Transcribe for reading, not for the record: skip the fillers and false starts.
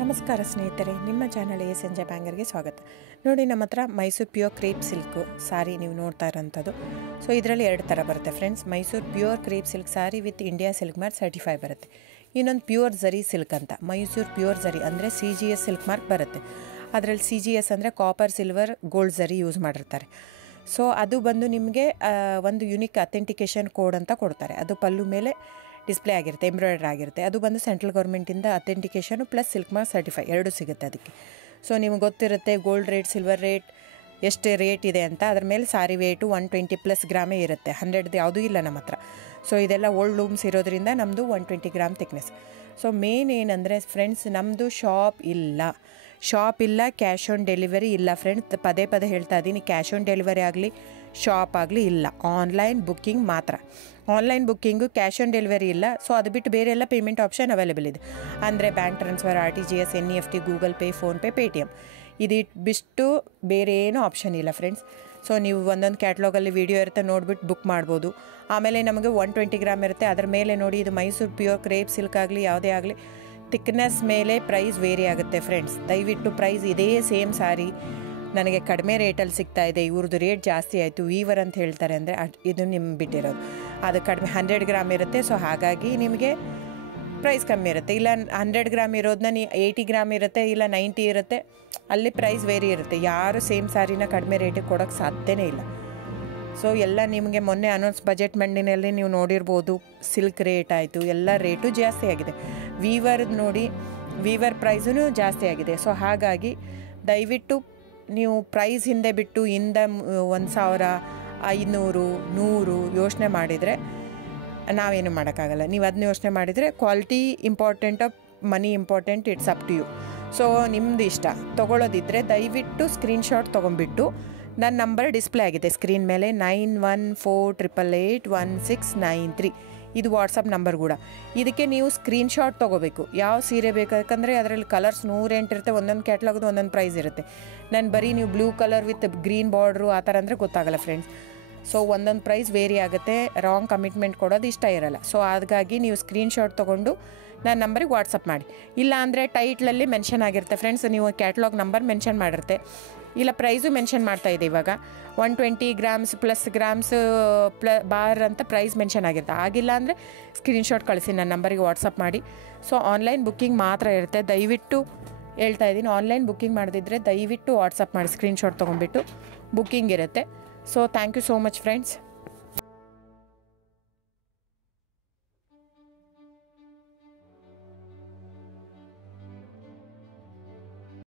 ನಮಸ್ಕಾರ ಸ್ನೇಹಿತರೆ, ನಿಮ್ಮ ಚಾನಲ್ ಸಂಜೆ ಬ್ಯಾಂಗರ್ಗೆ ಸ್ವಾಗತ. ನೋಡಿ, ನಮ್ಮ ಹತ್ರ ಮೈಸೂರು ಪ್ಯೂರ್ ಕ್ರೇಪ್ ಸಿಲ್ಕ್ ಸಾರಿ ನೀವು ನೋಡ್ತಾ ಇರೋಂಥದ್ದು. ಸೊ ಇದರಲ್ಲಿ ಎರಡು ಥರ ಬರುತ್ತೆ friends. Mysuru pure crepe silk sorry with India silk mark certify ಬರುತ್ತೆ. ಇನ್ನೊಂದು ಪ್ಯೂರ್ ಝರಿ ಸಿಲ್ಕ್ ಅಂತ, ಮೈಸೂರು ಪ್ಯೂರ್ ಝರಿ ಅಂದರೆ CGS ಸಿಲ್ಕ್ ಮಾರ್ಕ್ ಬರುತ್ತೆ. ಅದರಲ್ಲಿ CGS ಅಂದರೆ ಕಾಪರ್, ಸಿಲ್ವರ್, ಗೋಲ್ಡ್ ಝರಿ ಯೂಸ್ ಮಾಡಿರ್ತಾರೆ. ಸೊ ಅದು ಬಂದು ನಿಮಗೆ ಒಂದು ಯುನಿಕ್ ಅಥೆಂಟಿಕೇಷನ್ ಕೋಡ್ ಅಂತ ಕೊಡ್ತಾರೆ. ಅದು ಪಲ್ಲು ಮೇಲೆ ಡಿಸ್ಪ್ಲೇ ಆಗಿರುತ್ತೆ, ಎಂಬ್ರಾಯ್ಡ್ರಿ ಆಗಿರುತ್ತೆ. ಅದು ಬಂದು ಸೆಂಟ್ರಲ್ ಗೌರ್ಮೆಂಟಿಂದ ಅಥೆಂಟಿಕೇಷನು ಪ್ಲಸ್ ಸಿಲ್ಕ್ ಮಾರ್ಕ್ ಸರ್ಟಿಫೈ ಎರಡೂ ಸಿಗುತ್ತೆ ಅದಕ್ಕೆ. ಸೊ ನಿಮಗೆ ಗೊತ್ತಿರುತ್ತೆ ಗೋಲ್ಡ್ ರೇಟ್, ಸಿಲ್ವರ್ ರೇಟ್ ಎಷ್ಟು ರೇಟ್ ಇದೆ ಅಂತ. ಅದ್ರ ಮೇಲೆ ಸಾರಿ ವೇಟು 120+ ಗ್ರಾಮೇ ಇರುತ್ತೆ, 100 ಯಾವುದೂ ಇಲ್ಲ ನಮ್ಮ ಹತ್ರ. ಸೊ ಇದೆಲ್ಲ ಓಲ್ಡ್ ಲೂಮ್ಸ್ ಇರೋದ್ರಿಂದ ನಮ್ಮದು 120 ಗ್ರಾಮ್ ಥಿಕ್ನೆಸ್. ಸೊ ಮೇನ್ ಏನಂದರೆ ಫ್ರೆಂಡ್ಸ್, ನಮ್ಮದು ಶಾಪ್ ಇಲ್ಲ, ಕ್ಯಾಶ್ ಆನ್ ಡೆಲಿವರಿ ಇಲ್ಲ ಫ್ರೆಂಡ್ಸ್. ಪದೇ ಹೇಳ್ತಾ ಇದ್ದೀನಿ, ಕ್ಯಾಶ್ ಆನ್ ಡೆಲಿವರಿ ಆಗಲಿ, ಶಾಪ್ ಆಗಲಿ ಇಲ್ಲ, ಆನ್ಲೈನ್ ಬುಕ್ಕಿಂಗ್ ಮಾತ್ರ. Online booking, cash on delivery ಇಲ್ಲ. ಸೊ ಅದು ಬಿಟ್ಟು ಬೇರೆ ಎಲ್ಲ ಪೇಮೆಂಟ್ ಆಪ್ಷನ್ ಅವೈಲೇಬಲ್ ಇದೆ. ಅಂದರೆ bank transfer, RTGS, NEFT, Google pay, PhonePe, Paytm. ಇದು ಬಿಟ್ಟು ಬೇರೆ ಏನೂ ಆಪ್ಷನ್ ಇಲ್ಲ ಫ್ರೆಂಡ್ಸ್. ಸೊ ನೀವು ಒಂದೊಂದು ಕ್ಯಾಟ್ಲಾಗಲ್ಲಿ ವೀಡಿಯೋ ಇರುತ್ತೆ, ನೋಡಿಬಿಟ್ಟು ಬುಕ್ ಮಾಡ್ಬೋದು. ಆಮೇಲೆ ನಮಗೆ 120 ಗ್ರಾಮ್ ಇರುತ್ತೆ. ಅದರ ಮೇಲೆ ನೋಡಿ, ಇದು ಮೈಸೂರು ಪ್ಯೂರ್ ಕ್ರೇಪ್ ಸಿಲ್ಕ್ ಆಗಲಿ ಯಾವುದೇ ಆಗಲಿ ಥಿಕ್ನೆಸ್ ಮೇಲೆ ಪ್ರೈಸ್ ವೇರಿ ಆಗುತ್ತೆ ಫ್ರೆಂಡ್ಸ್. ದಯವಿಟ್ಟು ಪ್ರೈಸ್ ಇದೇ ಸೇಮ್ ಸಾರಿ ನನಗೆ ಕಡಿಮೆ ರೇಟಲ್ಲಿ ಸಿಗ್ತಾ ಇದೆ, ಇವ್ರದ್ದು ರೇಟ್ ಜಾಸ್ತಿ ಆಯಿತು ವೀವರ್ ಅಂತ ಹೇಳ್ತಾರೆ ಅಂದರೆ ಇದು ನಿಮ್ಗೆ ಬಿಟ್ಟಿರೋದು. ಅದು ಕಡಿಮೆ 100 ಗ್ರಾಮ್ ಇರುತ್ತೆ. ಸೊ ಹಾಗಾಗಿ ನಿಮಗೆ ಪ್ರೈಸ್ ಕಮ್ಮಿ ಇರುತ್ತೆ. ಇಲ್ಲ 100 ಗ್ರಾಮ್ ಇರೋದನ್ನ 80 ಗ್ರಾಮ್ ಇರುತ್ತೆ, ಇಲ್ಲ 90 ಇರುತ್ತೆ, ಅಲ್ಲಿ ಪ್ರೈಸ್ ವೇರಿ ಇರುತ್ತೆ. ಯಾರು ಸೇಮ್ ಸಾರಿನ ಕಡಿಮೆ ರೇಟಿಗೆ ಕೊಡೋಕ್ಕೆ ಸಾಧ್ಯನೇ ಇಲ್ಲ. ಸೊ ಎಲ್ಲ ನಿಮಗೆ ಮೊನ್ನೆ ಅನೌನ್ಸ್ ಬಜೆಟ್ ಮಂಡಿನಲ್ಲಿ ನೀವು ನೋಡಿರ್ಬೋದು, ಸಿಲ್ಕ್ ರೇಟ್ ಆಯಿತು, ಎಲ್ಲ ರೇಟು ಜಾಸ್ತಿ ಆಗಿದೆ. ವೀವರ್ದು ನೋಡಿ, ವೀವರ್ ಪ್ರೈಸೂ ಜಾಸ್ತಿ ಆಗಿದೆ. ಸೊ ಹಾಗಾಗಿ ದಯವಿಟ್ಟು ನೀವು ಪ್ರೈಸ್ ಹಿಂದೆ ಬಿಟ್ಟು 1,000, 500, 100 ಯೋಚನೆ ಮಾಡಿದರೆ ನಾವೇನು ಮಾಡೋಕ್ಕಾಗಲ್ಲ. ನೀವು ಅದನ್ನ ಯೋಚನೆ ಮಾಡಿದರೆ quality important, money important, it's up to you. So ನಿಮ್ಮದು ಇಷ್ಟ. ತೊಗೊಳ್ಳೋದಿದ್ದರೆ ದಯವಿಟ್ಟು ಸ್ಕ್ರೀನ್ಶಾಟ್ ತೊಗೊಂಡ್ಬಿಟ್ಟು, ನನ್ನ ನಂಬರ್ ಡಿಸ್ಪ್ಲೇ ಆಗಿದೆ ಸ್ಕ್ರೀನ್ ಮೇಲೆ, 9148881693. ಇದು ವಾಟ್ಸಪ್ ನಂಬರ್ ಕೂಡ. ಇದಕ್ಕೆ ನೀವು ಸ್ಕ್ರೀನ್ಶಾಟ್ ತೊಗೋಬೇಕು. ಯಾವ ಸೀರೆ ಬೇಕು, ಯಾಕಂದರೆ ಅದರಲ್ಲಿ ಕಲರ್ಸ್ 108 ಇರುತ್ತೆ, ಒಂದೊಂದು ಕ್ಯಾಟ್ಲಾಗ್ದು ಒಂದೊಂದು ಪ್ರೈಸ್ ಇರುತ್ತೆ. ನಾನು ಬರೀ ನೀವು blue colour with green border ಆ ಥರ ಅಂದರೆ ಗೊತ್ತಾಗಲ್ಲ ಫ್ರೆಂಡ್ಸ್. ಸೊ ಒಂದೊಂದು ಪ್ರೈಸ್ ವೇರಿ ಆಗುತ್ತೆ, ರಾಂಗ್ ಕಮಿಟ್ಮೆಂಟ್ ಕೊಡೋದು ಇಷ್ಟ ಇರಲ್ಲ. ಸೊ ಹಾಗಾಗಿ ನೀವು ಸ್ಕ್ರೀನ್ಶಾಟ್ ತೊಗೊಂಡು ನನ್ನ ನಂಬರಿಗೆ ವಾಟ್ಸಪ್ ಮಾಡಿ. ಇಲ್ಲ ಅಂದರೆ ಟೈಟ್ಲಲ್ಲಿ ಮೆನ್ಷನ್ ಆಗಿರುತ್ತೆ ಫ್ರೆಂಡ್ಸ್, ನೀವು ಕ್ಯಾಟ್ಲಾಗ್ ನಂಬರ್ ಮೆನ್ಷನ್ ಮಾಡಿರುತ್ತೆ, ಇಲ್ಲ ಪ್ರೈಸು ಮೆನ್ಷನ್ ಮಾಡ್ತಾಯಿದೆ. ಇವಾಗ 120 ಗ್ರಾಮ್ಸ್ ಪ್ಲಸ್ ಗ್ರಾಮ್ಸ್ ಬಾರ್ ಅಂತ ಪ್ರೈಸ್ ಮೆನ್ಷನ್ ಆಗಿರುತ್ತೆ. ಆಗಿಲ್ಲ ಅಂದರೆ ಸ್ಕ್ರೀನ್ಶಾಟ್ ಕಳಿಸಿ, ನನ್ನ ನಂಬರಿಗೆ ವಾಟ್ಸಪ್ ಮಾಡಿ. ಸೊ ಆನ್ಲೈನ್ ಬುಕ್ಕಿಂಗ್ ಮಾತ್ರ ಇರುತ್ತೆ. ದಯವಿಟ್ಟು ಹೇಳ್ತಾ ಇದ್ದೀನಿ, ಆನ್ಲೈನ್ ಬುಕ್ಕಿಂಗ್ ಮಾಡದಿದ್ದರೆ ದಯವಿಟ್ಟು ವಾಟ್ಸಪ್ ಮಾಡಿ, ಸ್ಕ್ರೀನ್ಶಾಟ್ ತೊಗೊಂಡ್ಬಿಟ್ಟು ಬುಕ್ಕಿಂಗ್ ಇರುತ್ತೆ. So thank you so much friends.